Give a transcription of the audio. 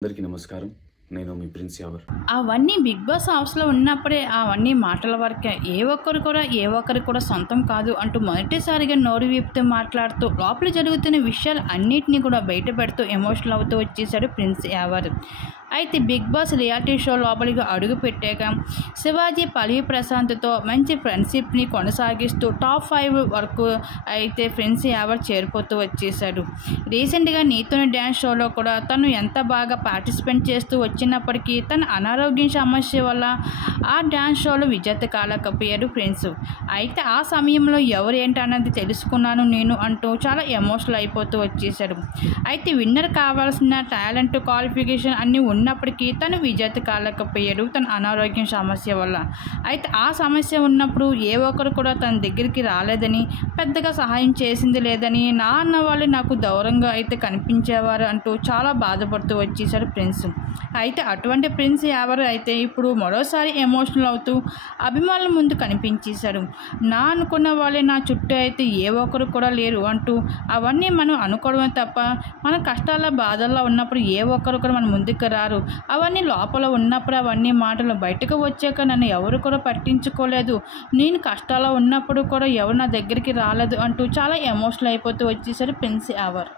అందరికీ నమస్కారం. నేను మీ ప్రిన్స్ యావర్. అవన్నీ బిగ్ బాస్ హౌస్లో ఉన్నప్పుడే అవన్నీ మాటల వరకే. ఏ ఒక్కరు కూడా సొంతం కాదు అంటూ మొదటిసారిగా నోరు విప్పుతూ మాట్లాడుతూ లోపల జరుగుతున్న విషయాలు అన్నిటినీ కూడా బయట పెడుతూ ఎమోషనల్ అవుతూ వచ్చేసాడు ప్రిన్స్ యావర్. అయితే బిగ్ బాస్ రియాలిటీ షో లోపలికి అడుగు పెట్టాక శివాజీ పల్లవి ప్రశాంత్తో మంచి ఫ్రెండ్షిప్ని కొనసాగిస్తూ టాప్ 5 వరకు అయితే ప్రిన్స్ యావర్ చేరిపోతూ వచ్చేసాడు. రీసెంట్గా నీతోని డ్యాన్స్ షోలో కూడా తను ఎంత బాగా పార్టిసిపేట్ చేస్తూ వచ్చినప్పటికీ తన అనారోగ్యం సమస్య వల్ల ఆ డ్యాన్స్ షోలో విజేత కాలేకపోయాడు ప్రిన్స్. అయితే ఆ సమయంలో ఎవరు ఏంటన్నది తెలుసుకున్నాను నేను అంటూ చాలా ఎమోషనల్ అయిపోతూ వచ్చేసాడు. అయితే విన్నర్ కావాల్సిన టాలెంట్ క్వాలిఫికేషన్ అన్నీ ఉన్నప్పటికీ తను విజేత కాలేకపోయాడు తన అనారోగ్యం సమస్య వల్ల. అయితే ఆ సమస్య ఉన్నప్పుడు ఏ ఒక్కరు కూడా తన దగ్గరికి రాలేదని, పెద్దగా సహాయం చేసింది లేదని, నా అన్న వాళ్ళు నాకు దూరంగా అయితే కనిపించేవారు అంటూ చాలా బాధపడుతూ వచ్చేసాడు ప్రిన్స్. అయితే అటువంటి ప్రిన్స్ యావర్ అయితే ఇప్పుడు మరోసారి ఎమోషనల్ అవుతూ అభిమానుల ముందు కనిపించేశాడు. నా అనుకున్న వాళ్ళే నా చుట్టూ అయితే ఏ ఒక్కరు కూడా లేరు అంటూ, అవన్నీ మనం అనుకోవడమే తప్ప మన కష్టాల బాధల్లో ఉన్నప్పుడు ఏ ఒక్కరు కూడా మన ముందుకు రారు. అవన్నీ లోపల ఉన్నప్పుడు అవన్నీ మాటలు బయటకు వచ్చాక నన్ను ఎవరు కూడా పట్టించుకోలేదు, నేను కష్టాల్లో ఉన్నప్పుడు కూడా ఎవరు నా దగ్గరికి రాలేదు అంటూ చాలా ఎమోషనల్ అయిపోతూ వచ్చేసారు ప్రిన్స్ యావర్.